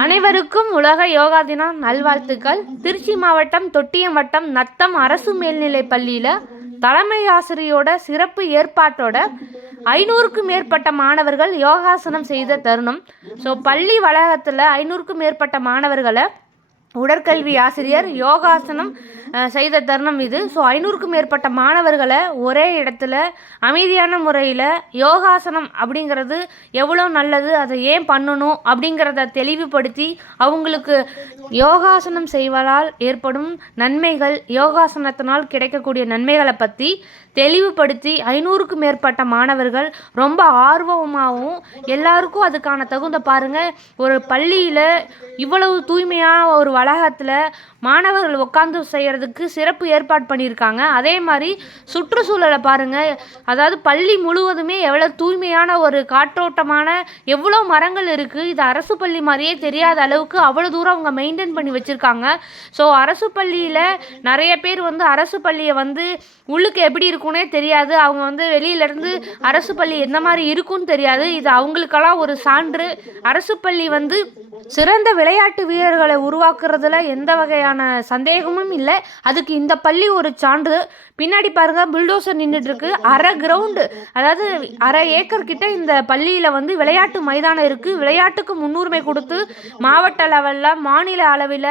அனைவருக்கும் உலக யோகா தினம் நல்வாழ்த்துக்கள். திருச்சி மாவட்டம் தொட்டியம் வட்டம் நத்தம் அரசு மேல்நிலை பள்ளியில் தலைமை ஆசிரியோட சிறப்பு ஏற்பாட்டோட ஐநூறுக்கும் மேற்பட்ட மாணவர்கள் யோகாசனம் செய்த தருணம். ஸோ பள்ளி வளாகத்தில் ஐநூறுக்கும் மேற்பட்ட மாணவர்களை உடற்கல்வி ஆசிரியர் யோகாசனம் செய்த தருணம் இது. ஸோ ஐநூறுக்கும் மேற்பட்ட மாணவர்களை ஒரே இடத்துல அமைதியான முறையில் யோகாசனம் அப்படிங்கிறது எவ்வளோ நல்லது அதை ஏன் பண்ணணும் அப்படிங்கிறத தெளிவுபடுத்தி அவங்களுக்கு யோகாசனம் செய்வதால் ஏற்படும் நன்மைகள் யோகாசனத்தினால் கிடைக்கக்கூடிய நன்மைகளை பற்றி தெளிவுபடுத்தி ஐநூறுக்கும் மேற்பட்ட மாணவர்கள் ரொம்ப ஆர்வமாகவும் எல்லாருக்கும் அதுக்கான தகுந்த பாருங்கள் ஒரு பள்ளியில் இவ்வளவு தூய்மையான ஒரு வளாகத்தில் மாணவர்கள் உட்காந்து செய்கிறதுக்கு சிறப்பு ஏற்பாடு பண்ணியிருக்காங்க. அதே மாதிரி சுற்றுச்சூழலை பாருங்கள் அதாவது பள்ளி முழுவதுமே எவ்வளோ தூய்மையான ஒரு காற்றோட்டமான எவ்வளோ மரங்கள் இருக்குது இது அரசு பள்ளி மாதிரியே தெரியாத அளவுக்கு அவ்வளோ தூரம் அவங்க மெயின்டைன் பண்ணி வச்சுருக்காங்க. ஸோ அரசு பள்ளியில் நிறைய பேர் வந்து அரசு பள்ளியை வந்து உள்ளுக்கு எப்படி இருக்குன்னே தெரியாது. அவங்க வந்து வெளியிலேருந்து அரசு பள்ளி எந்த மாதிரி இருக்குன்னு தெரியாது. இது அவங்களுக்கெல்லாம் ஒரு சான்று. அரசு பள்ளி வந்து சிறந்த விளையாட்டு வீரர்களை உருவாக்குறதுல எந்த வகையான சந்தேகமும் இல்லை. அதுக்கு இந்த பள்ளி ஒரு சான்று. பின்னாடி பாருங்க புல்டோசர் நின்றுட்டு இருக்கு அரை கிரவுண்டு அதாவது அரை ஏக்கர் கிட்ட இந்த பள்ளியில் வந்து விளையாட்டு மைதானம் இருக்குது விளையாட்டுக்கு முன்னுரிமை கொடுத்து மாவட்ட லெவலில் மாநில அளவில்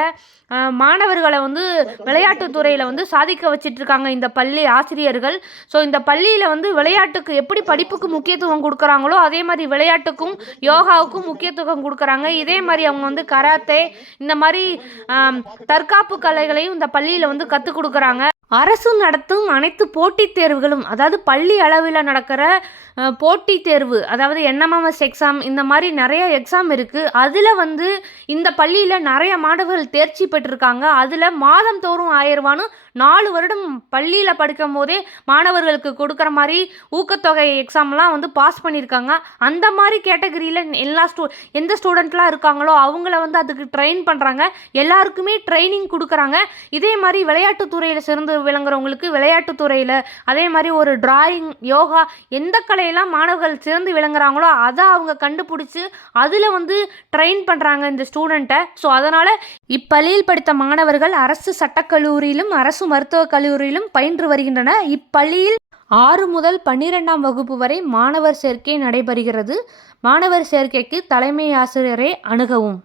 மாணவர்களை வந்து விளையாட்டுத்துறையில் வந்து சாதிக்க வச்சிட்டு இருக்காங்க இந்த பள்ளி ஆசிரியர்கள். ஸோ இந்த பள்ளியில் வந்து விளையாட்டுக்கு எப்படி படிப்புக்கு முக்கியத்துவம் கொடுக்குறாங்களோ அதே மாதிரி விளையாட்டுக்கும் யோகாவுக்கும் முக்கியத்துவம் கொடுக்குறாங்க. இதே மாதிரி அவங்க வந்து கராத்தே இந்த மாதிரி தற்காப்பு கலைகளையும் இந்த பள்ளியில் வந்து கற்றுக் கொடுக்குறாங்க. அரசு நடத்தும் அனைத்து போட்டித் தேர்வுகளும் அதாவது பள்ளி அளவில் நடக்கிற போட்டித் தேர்வு அதாவது என்எம்எம்எஸ் எக்ஸாம் இந்த மாதிரி நிறைய எக்ஸாம் இருக்குது அதில் வந்து இந்த பள்ளியில் நிறைய மாணவர்கள் தேர்ச்சி பெற்றிருக்காங்க. அதில் மாதம் தோறும் நாலு வருடம் பள்ளியில் படிக்கும் போதே மாணவர்களுக்கு கொடுக்குற மாதிரி ஊக்கத்தொகை எக்ஸாம்லாம் வந்து பாஸ் பண்ணியிருக்காங்க. அந்த மாதிரி கேட்டகரியில் எல்லா ஸ்டூ எந்த ஸ்டூடெண்ட்லாம் இருக்காங்களோ அவங்கள வந்து அதுக்கு ட்ரெயின் பண்ணுறாங்க எல்லாருக்குமே ட்ரைனிங் கொடுக்குறாங்க. இதே மாதிரி விளையாட்டுத்துறையில் சிறந்து விளங்குறவங்களுக்கு விளையாட்டுத்துறையில் அதே மாதிரி ஒரு டிராயிங் யோகா எந்த கலையெல்லாம் மாணவர்கள் சிறந்து விளங்குறாங்களோ அதை அவங்க கண்டுபிடிச்சி அதில் வந்து ட்ரெயின் பண்ணுறாங்க இந்த ஸ்டூடெண்ட்டை ஸோ அதனால் இப்பள்ளியில் படித்த மாணவர்கள் அரசு சட்டக்கல்லூரியிலும் அரசு மருத்துவக் கல்லூரியிலும் பயின்று வருகின்றன இப்பள்ளியில் ஆறு முதல் பன்னிரெண்டாம் வகுப்பு வரை மாணவர் சேர்க்கை நடைபெறுகிறது. மாணவர் சேர்க்கைக்கு தலைமை ஆசிரியரை அணுகவும்.